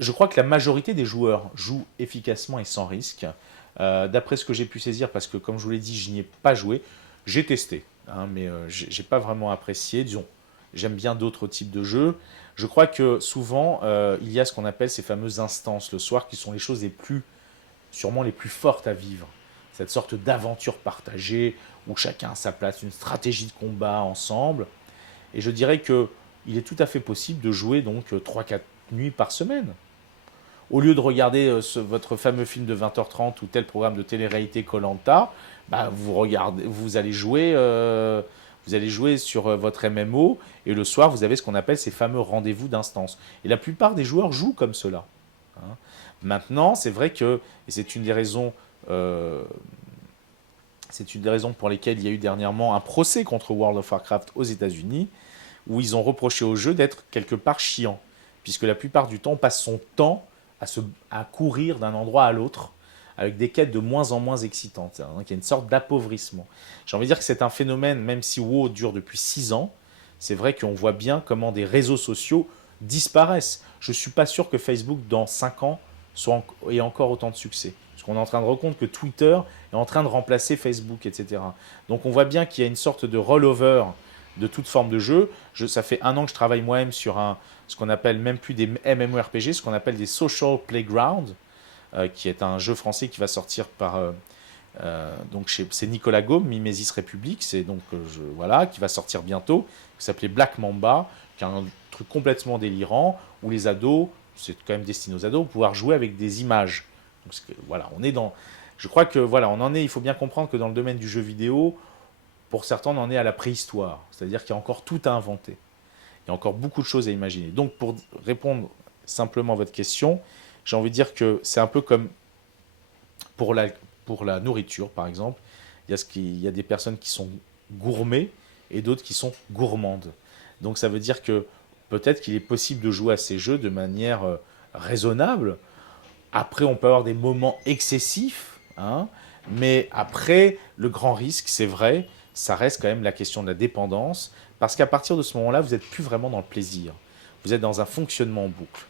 je crois que la majorité des joueurs jouent efficacement et sans risque. D'après ce que j'ai pu saisir, parce que comme je vous l'ai dit, je n'y ai pas joué, j'ai testé, hein, mais j'ai pas vraiment apprécié. Disons, j'aime bien d'autres types de jeux. Je crois que souvent, il y a ce qu'on appelle ces fameuses instances le soir, qui sont les choses sûrement les plus fortes à vivre. Cette sorte d'aventure partagée, où chacun a sa place, une stratégie de combat ensemble. Et je dirais que il est tout à fait possible de jouer donc 3-4 nuits par semaine. Au lieu de regarder votre fameux film de 20h30 ou tel programme de télé-réalité koh, bah, vous allez jouer sur votre MMO et le soir vous avez ce qu'on appelle ces fameux rendez-vous d'instance. Et la plupart des joueurs jouent comme cela, hein. Maintenant, c'est vrai que, et euh, c'est une des raisons pour lesquelles il y a eu dernièrement un procès contre World of Warcraft aux États-Unis, où ils ont reproché au jeu d'être quelque part chiant, puisque la plupart du temps, on passe son temps à courir d'un endroit à l'autre, avec des quêtes de moins en moins excitantes. Donc il y a une sorte d'appauvrissement. J'ai envie de dire que c'est un phénomène, même si WoW dure depuis 6 ans, c'est vrai qu'on voit bien comment des réseaux sociaux disparaissent. Je ne suis pas sûr que Facebook, dans 5 ans, ait encore autant de succès. Parce qu'on est en train de rendre compte que Twitter est en train de remplacer Facebook, etc. Donc on voit bien qu'il y a une sorte de rollover de toute forme de jeu. Ça fait 1 an que je travaille moi-même sur ce qu'on appelle même plus des MMORPG, ce qu'on appelle des social playgrounds, qui est un jeu français qui va sortir donc c'est Nicolas Gaume, Mimesis République, c'est donc voilà, qui va sortir bientôt, qui s'appelait Black Mamba, qui est un truc complètement délirant où les ados, c'est quand même destiné aux ados, pouvoir jouer avec des images. Donc, voilà, on est dans, je crois que voilà, on en est. Il faut bien comprendre que dans le domaine du jeu vidéo, pour certains, on en est à la préhistoire, c'est-à-dire qu'il y a encore tout à inventer. Il y a encore beaucoup de choses à imaginer. Donc, pour répondre simplement à votre question, j'ai envie de dire que c'est un peu comme pour pour la nourriture, par exemple. Il y a des personnes qui sont gourmets et d'autres qui sont gourmandes. Donc, ça veut dire que peut-être qu'il est possible de jouer à ces jeux de manière raisonnable. Après, on peut avoir des moments excessifs, hein, mais après, le grand risque, c'est vrai, ça reste quand même la question de la dépendance, parce qu'à partir de ce moment-là, vous n'êtes plus vraiment dans le plaisir. Vous êtes dans un fonctionnement en boucle.